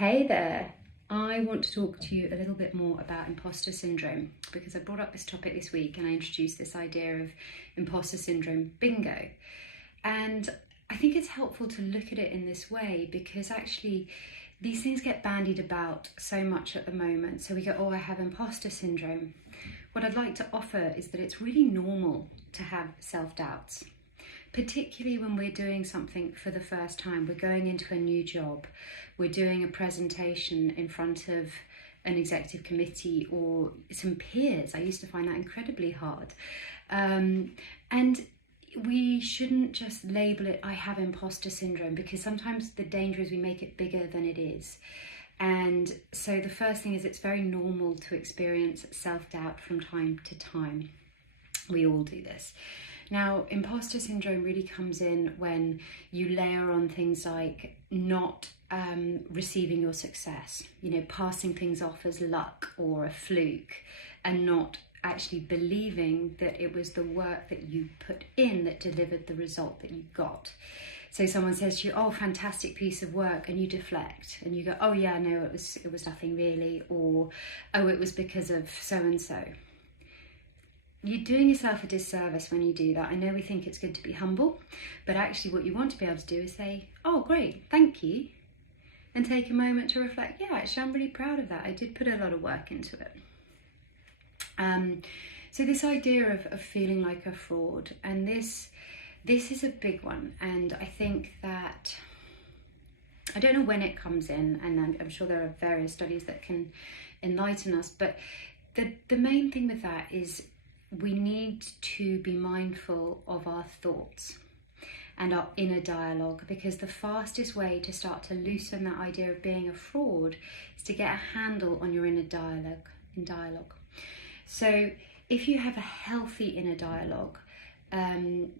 Hey there! I want to talk to you a little bit more about imposter syndrome because I brought up this topic this week and I introduced this idea of imposter syndrome bingo. And I think it's helpful to look at it in this way because actually these things get bandied about so much at the moment. So we go, oh, I have imposter syndrome. What I'd like to offer is that it's really normal to have self-doubts, particularly when we're doing something for the first time. We're going into a new job, we're doing a presentation in front of an executive committee or some peers. I used to find that incredibly hard. And we shouldn't just label it, I have imposter syndrome, because sometimes the danger is we make it bigger than it is. And so the first thing is it's very normal to experience self-doubt from time to time. We all do this. Now, imposter syndrome really comes in when you layer on things like not receiving your success, passing things off as luck or a fluke, and not actually believing that it was the work that you put in that delivered the result that you got. So someone says to you, oh, fantastic piece of work, and you deflect and you go, oh yeah, no, it was nothing really, or oh, it was because of so-and-so. You're doing yourself a disservice when you do that. I know we think it's good to be humble, but actually what you want to be able to do is say, oh, great, thank you. And take a moment to reflect, yeah, actually, I'm really proud of that. I did put a lot of work into it. So this idea of feeling like a fraud, and this is a big one. And I think that, I don't know when it comes in, and I'm sure there are various studies that can enlighten us, but the main thing with that is we need to be mindful of our thoughts and our inner dialogue, because the fastest way to start to loosen that idea of being a fraud is to get a handle on your inner dialogue. So if you have a healthy inner dialogue,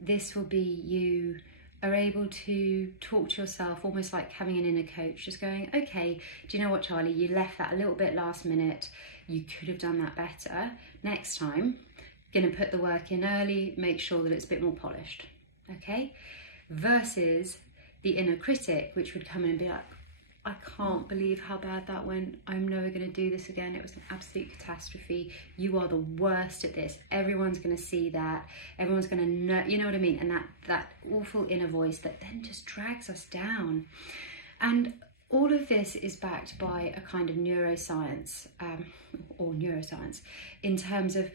this will be you are able to talk to yourself almost like having an inner coach, just going, okay, do you know what, Charlie, you left that a little bit last minute. You could have done that better. Next time, going to put the work in early, make sure that it's a bit more polished, okay? Versus the inner critic, which would come in and be like, I can't believe how bad that went. I'm never going to do this again. It was an absolute catastrophe. You are the worst at this. Everyone's going to see that. Everyone's going to know, you know what I mean? And that awful inner voice that then just drags us down. And all of this is backed by a kind of neuroscience, in terms of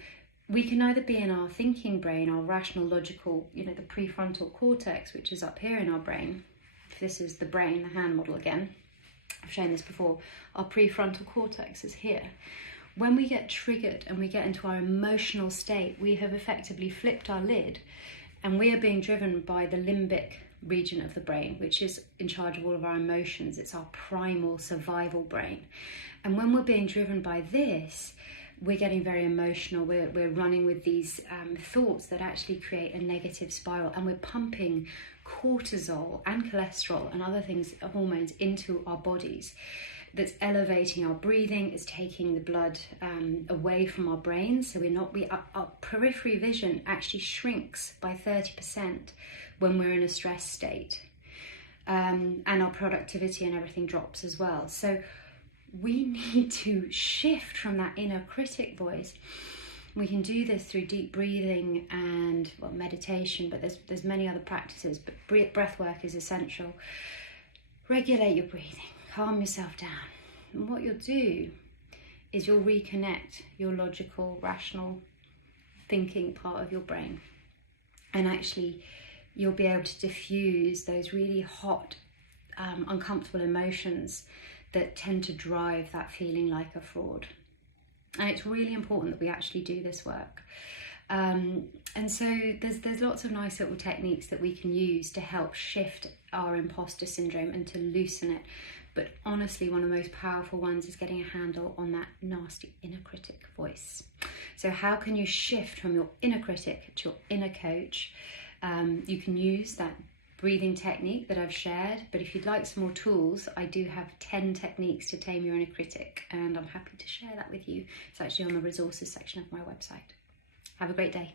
we can either be in our thinking brain, our rational, logical, the prefrontal cortex, which is up here in our brain. If this is the brain, the hand model again, I've shown this before, our prefrontal cortex is here. When we get triggered and we get into our emotional state, we have effectively flipped our lid and we are being driven by the limbic region of the brain, which is in charge of all of our emotions. It's our primal survival brain. And when we're being driven by this, we're getting very emotional. We're running with these thoughts that actually create a negative spiral, and we're pumping cortisol and cholesterol and other things, hormones, into our bodies. That's elevating our breathing, is taking the blood away from our brains. So our periphery vision actually shrinks by 30% when we're in a stress state, and our productivity and everything drops as well. So we need to shift from that inner critic voice. We can do this through deep breathing and meditation, but there's many other practices, but breath work is essential. Regulate your breathing, calm yourself down. And what you'll do is you'll reconnect your logical, rational thinking part of your brain. And actually, you'll be able to diffuse those really hot, uncomfortable emotions that tend to drive that feeling like a fraud. And it's really important that we actually do this work. And so there's lots of nice little techniques that we can use to help shift our imposter syndrome and to loosen it. But honestly, one of the most powerful ones is getting a handle on that nasty inner critic voice. So how can you shift from your inner critic to your inner coach? You can use that breathing technique that I've shared, but if you'd like some more tools, I do have 10 techniques to tame your inner critic, and I'm happy to share that with you. It's actually on the resources section of my website. Have a great day.